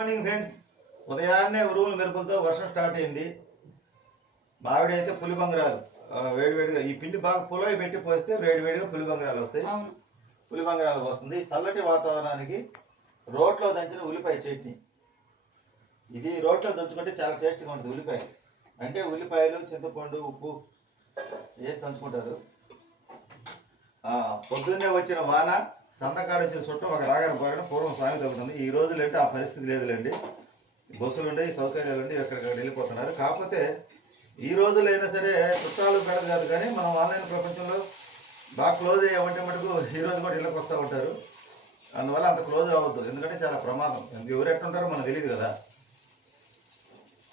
Morning friends ఉదయాన్నే ఉరువుల మెరుపులతో వర్షం స్టార్ట్ అయింది. మావిడైతే పులి బంగారాలు వేడివేడిగా ఈ పిండి బాగా పులవి పెట్టి పోస్తే వేడివేడిగా పులి బంగారాలు వస్తాయి. పులి బంగారాలు వస్తుంది. చల్లటి వాతావరణానికి రోట్లో దంచిన ఉల్లిపాయ చట్నీ. ఇది రోట్లో దంచుకుంటే చాలా టేస్ట్గా ఉంటుంది ఉల్లిపాయ. అంటే ఉల్లిపాయలు చింతపండు ఉప్పు వేసి దంచుకుంటారు. ఆ, పొద్దున్నే వచ్చిన వాన సంతకాడ వచ్చిన చుట్టూ ఒక రాగానే పోయిన పూర్వం స్వామి తగ్గుతుంది ఈ రోజులంటే ఆ పరిస్థితి లేదులేండి. బస్సులు ఉండే సౌకర్యాలు ఉండి ఎక్కడికక్కడ వెళ్ళిపోతున్నారు. కాకపోతే ఈ రోజులైనా సరే చుట్టాలు పెడదు కాదు కానీ మనం ఆన్లైన్ ప్రపంచంలో బాగా క్లోజ్ అయ్యామంటే మటుకు ఈ రోజు కూడా ఇళ్ళకి వస్తూ ఉంటారు. అందువల్ల అంత క్లోజ్ అవ్వద్దు. ఎందుకంటే చాలా ప్రమాదం. ఎందుకు? ఎవరు ఎట్టుంటారో మనకు తెలియదు కదా.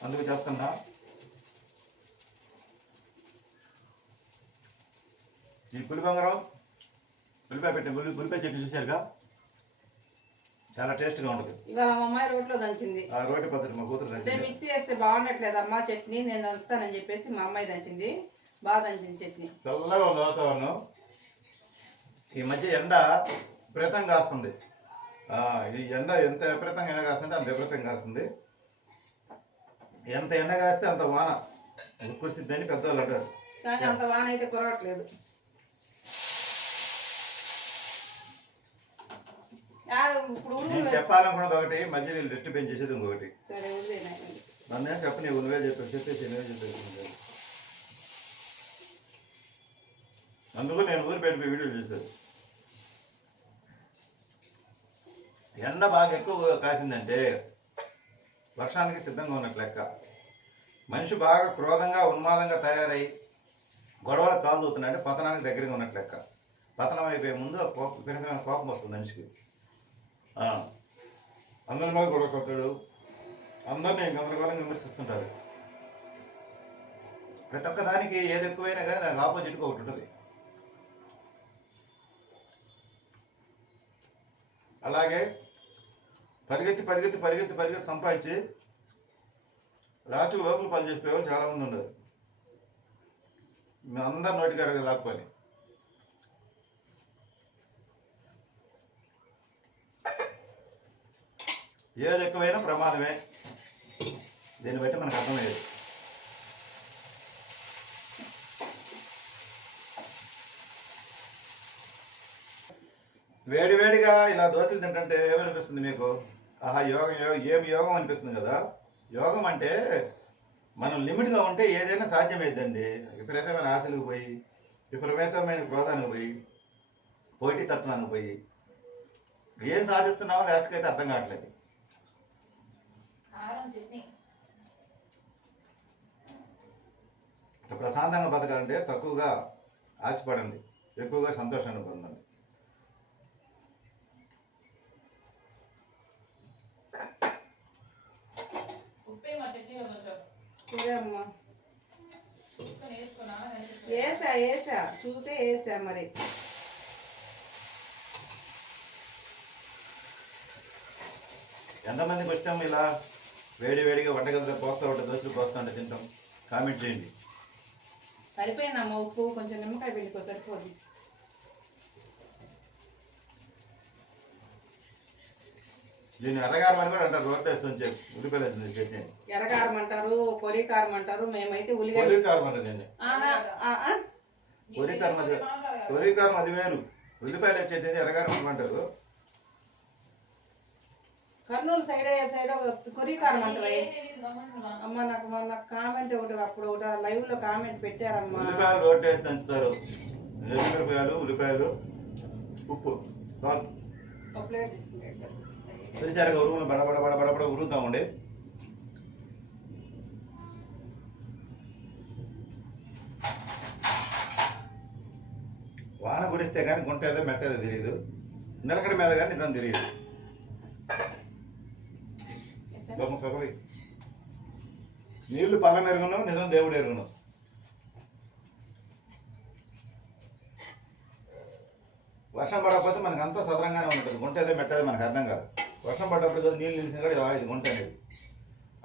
అందుకు చెప్తున్నా. ఈ పులి బంగారం ఉల్లిపాయ పెట్టిన ఉల్లి ఉల్లిపాయ చట్నీ చూశారుగా? చాలా టేస్ట్గా ఉంటుంది ఇవాళ మా అమ్మాయి రోట్లో దంచింది. ఆ రోటి పద్ధతి మా కూతురు దంచింది. మిక్సీ వేస్తే బాగుండట్లేదు అమ్మా చట్నీ నేను దంచుతానని చెప్పేసి మా అమ్మాయి దంచింది. బాగా దంచింది చట్నీ. చల్లగా ఉంది వాతావరణం. ఈ మధ్య ఎండ విపరీతంగా కాస్తుంది. ఆ, ఈ ఎండ ఎంత విపరీతంగా ఎండ కాస్తుంటే అంత విపరీతంగా కాస్తుంది. ఎంత ఎండ కాస్తే అంత వాన. కురిసిద్దని పెద్దవాళ్ళు అంటారు. కానీ అంత వాన అయితే కురవట్లేదు యాడ ఇప్పుడు నేను చెప్పాలనుకున్నది ఒకటి మధ్య నీళ్ళు డిస్టర్బెన్స్ చేసేది ఇంకొకటి. నన్ను చెప్ప నీవు నువ్వే చెప్పావు చెప్పేసి నువ్వే చెప్పేసి అందుకు నేను ఊరు పెట్టి వీడియో చేశాను. ఎండ బాగా ఎక్కువ కాసిందంటే వర్షానికి సిద్ధంగా ఉన్నట్టు లెక్క. మనిషి బాగా క్రోధంగా ఉన్మాదంగా తయారై గొడవలు కాలు దూతున్నాయంటే పతనానికి దగ్గరగా ఉన్నట్టు లెక్క. పతనం అయిపోయే ముందు విపరీతమైన కోపం వస్తుంది మనిషికి. అందరి మీద కూడా కొత్తాడు. అందరినీ గందరగోళంగా విమర్శిస్తుంటారు. ప్రతి ఒక్క దానికి ఏది ఎక్కువైనా కానీ దానికి ఆపోజిట్గా ఒకటి ఉంటుంది. అలాగే పరిగెత్తి పరిగెత్తి పరిగెత్తి పరిగెత్తి సంపాదించి రాత్రి లోపల పని వాళ్ళు చాలామంది ఉన్నారు. మీ అందరు నోటికి అడగ లాక్కొని. ఏది ఎక్కువైనా ప్రమాదమే? దీన్ని బట్టి మనకు అర్థమయ్యేది. వేడివేడిగా ఇలా దోశలు తింటుంటే ఏమనిపిస్తుంది మీకు? ఆహా యోగం యోగం ఏం యోగం అనిపిస్తుంది కదా? యోగం అంటే మనం లిమిట్గా ఉంటే ఏదైనా సాధ్యమైద్దండి. విపరీతమైన ఆశలకు పోయి విపరీతమైన క్రోధానికి పోయి పోటీ తత్వానికి పోయి ఏం సాధిస్తున్నామో లేకపోతే అర్థం కావట్లేదు. కారం చట్నీ ఇట్లా ప్రశాంతంగా బతకాలంటే తక్కువగా ఆశపడండి. ఎక్కువగా సంతోషాన్ని పొందండి వేసా వేసా. చూసే వేసా మరి. ఎంతమందికి వచ్చాం ఇలా? వేడి వేడిగా వంటగదిలో పోస్తా ఉంటే దోశలు పోస్తా ఉంటే తింటాం. కామెంట్ చేయండి. సరిపోయిందమ్మా ఉప్పు కొంచెం నిమ్మకాయ పిండుకో సరిపోదు దీన్ని ఎర్రగారం అని కూడా అంటారు రోడ్డు వేస్తుంది ఉల్లిపాయలు వేస్తుంది చట్నీ ఎర్రకారం అంటారు కొరి కారం అంటారు మేమైతే ఉల్లిగడ్డ కొరికారం అంటే దీన్ని? ఆహా, ఆ, ఆ. కొరికారం అది కొరికారం అది వేరు. ఉల్లిపాయలు వచ్చేది ఎర్రగారం అంటారు కర్నూలు సైడ్ సైడ్ కొరి కారం అంటారు అమ్మ నాకు మొన్న కామెంట్ ఒకటి అప్పుడు ఒకటి లైవ్లో కామెంట్ పెట్టారమ్మా. ఉల్లిపాయలు రోడ్డు వేసి దంచుతారు. మిరపకాయలు ఉల్లిపాయలు ఉప్పు చాలు ఒక ప్లేట్ తీసుకుంటారు చూసారుగా ఉరుములు బడబడ బడబడ ఉరుగుతా ఉండే వాన గురిస్తే కానీ గుంట ఏదో మెట్ట ఏదో తెలియదు. నిలకడ మీద కానీ నిజం తెలియదు. సొగలి నీళ్ళు పళ్ళ మెరుగును నిజం దేవుడు ఎరుగును. వర్షం పడకపోతే మనకు అంతా సదరంగానే ఉంటుంది. గుంట ఏదో మెట్టేదో మనకు అర్థం కాదు. వర్షం పడ్డప్పుడు కదా నీళ్ళు నిలిచిన కూడా ఇది గుంట అనేది.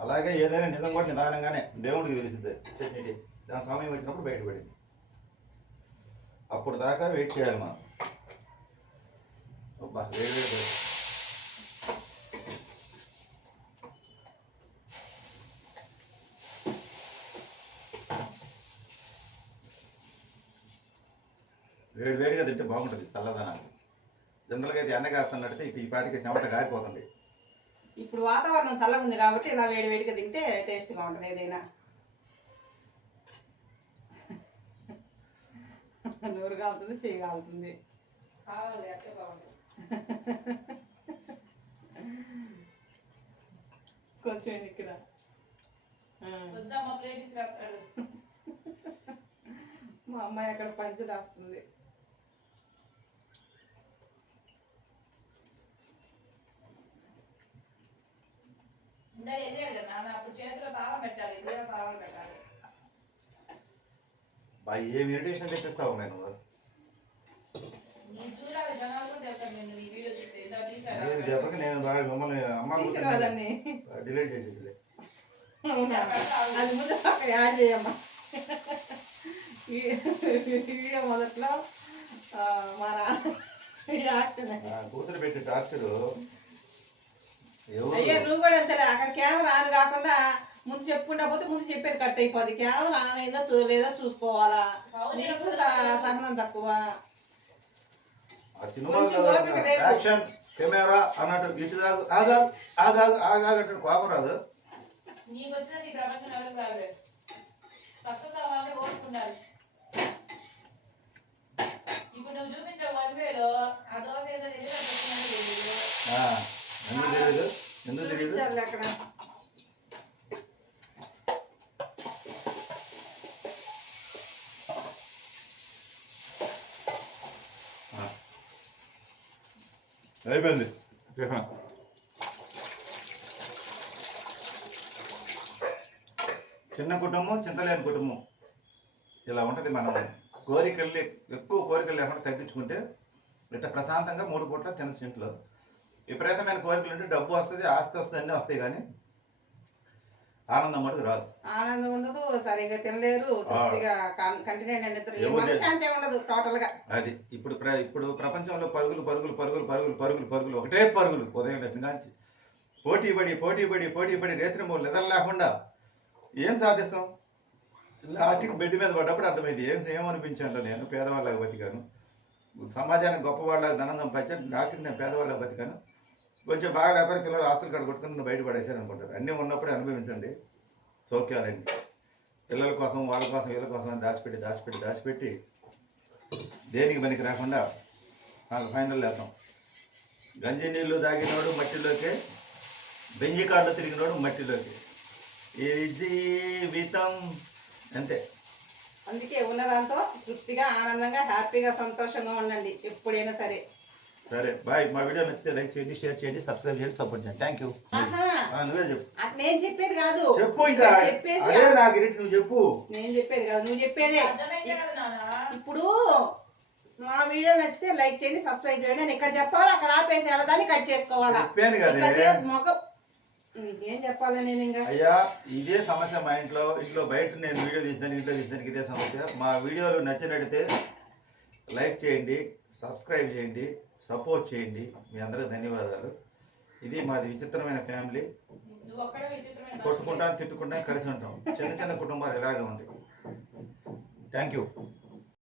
అలాగే ఏదైనా నిజం కూడా నిదానంగానే దేవుడికి తెలిసింది చట్నీ దాని సమయం వచ్చినప్పుడు బయటపడింది అప్పుడు దాకా వెయిట్ చేయాలి మనం. అబ్బా వేడి వేడి వేడిగా తింటే బాగుంటుంది చల్లదనానికి జనరల్గా అయితే ఎండ కాస్తున్నట్టు ఇప్పుడు ఈ పాటికి చెమట గారిపోతుంది. ఇప్పుడు వాతావరణం చల్లగా ఉంది కాబట్టి ఇలా వేడి వేడిగా తింటే టేస్ట్గా ఉంటుంది ఏదైనా. నూరు కాలుతుంది చెయ్యి కాలుతుంది. కొంచెం ఎక్కిరా మా అమ్మాయి అక్కడ పంచి రాస్తుంది ఇంకా వెళ్ళాడు నాన్న అప్పుడు చేతిలో తాళం పెట్టాలి ఇదే తాళం పెట్టాలి బా ఏ మెడిటేషన్ తెప్పిస్తావు నేను నేను ఇందా నేను బాగా మిమ్మల్ని అమ్మ డిలీట్ చేసేది అవునా? అది ముందు అక్కడ యాడ్ చేయమ్మా. ఈ- వీడియో మొదట్లో ఆ, మా నాన్న యాక్షన్ కూతురు పెట్టి టార్చరు అయ్యే నువ్వు కూడా అంతే అక్కడ కెమెరా ఆన్ కాకుండా ముందు చెప్పుకుంటా పోతే ముందు చెప్పేది కట్ అయిపోద్ది. కెమెరా ఆన్ అయిందో చూడలేదో చూసుకోవాలా? నీకు సహనం తక్కువ. కెమెరా అన్నట్టు ఇటు ఆగు ఆగా ఆగా ఆగాగట్టు కోపం రాదు. నీకు ప్రపంచం ఎవరికి ఇప్పుడు నువ్వు చూపించే వన్ వేలో ఆ దోశ ఏదో దగ్గర పెట్టినట్టు తెలియదు ఆ, ఎందుకు తెలియదు ఎందుకు తెలియదు అక్కడ. అయిపోయింది. టిఫిన్ చిన్న కుటుంబం చింతలేని కుటుంబం. ఇలా ఉంటుంది మనం. కోరికల్ని ఎక్కువ కోరికలు లేకుండా తగ్గించుకుంటే ఇట్లా ప్రశాంతంగా మూడు పూట్ల తినచ్చు ఇంట్లో. విపరీతమైన కోరికలు ఉంటే డబ్బు వస్తుంది ఆస్తి వస్తుంది అన్నీ వస్తాయి కానీ ఆనందం మటుకు రాదు. ఆనందం ఉండదు సరిగా తినలేరు తృప్తిగా కంటిన్యూ నిద్ర ఎవరు మనశ్శాంతి ఉండదు టోటల్గా అది ఇప్పుడు ఇప్పుడు ప్రపంచంలో పరుగులు పరుగులు పరుగులు పరుగులు పరుగులు పరుగులు ఒకటే పరుగులు ఉదయం నుంచి పోటీ పడి పోటీ పడి పోటీ పడి రేత్రి మూడు నిద్ర లేకుండా ఏం సాధిస్తాం? లాస్ట్కి బెడ్ మీద పడ్డప్పుడు అర్థమైంది ఏం ఏమనిపించాను నేను పేదవాళ్ళగా బతికాను. సమాజానికి గొప్పవాళ్ళకి ధనం సంపాదించాను లాస్ట్కి నేను పేదవాళ్ళగా బతికాను. కొంచెం బాగా లేకపోతే పిల్లలు ఆస్తులు కాడ కొట్టుకుని నన్ను బయట పడేశారు అనుకుంటారు. అన్నీ ఉన్నప్పుడే అనుభవించండి. సౌఖ్యాలండి. పిల్లల కోసం వాళ్ళ కోసం వీళ్ళ కోసం దాచిపెట్టి దాచిపెట్టి దాచిపెట్టి దేనికి పనికి రాకుండా నాకు ఫైనల్ వేద్దాం గంజి నీళ్ళు తాగినోడు మట్టిలోకి బెంజి కార్లు తిరిగినోడు మట్టిలోకి. ఈ జీవితం అంతే. అందుకే ఉన్న దాంతో తృప్తిగా ఆనందంగా హ్యాపీగా సంతోషంగా ఉండండి. ఎప్పుడైనా సరే. సరే బాయ్. మా వీడియో నచ్చితే లైక్ చేయండి షేర్ చేయండి సబ్స్క్రైబ్ చేయండి సపోర్ట్ చేయండి. థ్యాంక్ యూ నువ్వే చెప్పు. నేను చెప్పేది కాదు. చెప్పు ఇంకా. చెప్పేసి అదే నాకు ఇరిటి నువ్వు చెప్పు. నేను చెప్పేది కాదు నువ్వు చెప్పేదే. ఇప్పుడు మా వీడియో నచ్చితే లైక్ చేయండి సబ్స్క్రైబ్ చేయండి. నేను ఇక్కడ చెప్పాలి? అక్కడ ఆపేసి దాన్ని కట్ చేసుకోవాలా? చెప్పాను కదే. మొగ ఏం చెప్పాలి నేను ఇంకా? అయ్యా ఇదే సమస్య మా ఇంట్లో. ఇంట్లో బయట నేను వీడియో తీస్తాను ఇంట్లో తీస్తానికి ఇదే సమస్య. మా వీడియోలు నచ్చినట్టయితే లైక్ చేయండి సబ్స్క్రైబ్ చేయండి సపోర్ట్ చేయండి. మీ అందరికి ధన్యవాదాలు. ఇది మాది విచిత్రమైన ఫ్యామిలీ. కొట్టుకుంటాం తిట్టుకుంటాం కలిసి ఉంటాం. చిన్న చిన్న కుటుంబాలు ఇలాగే ఉంది. Thank you.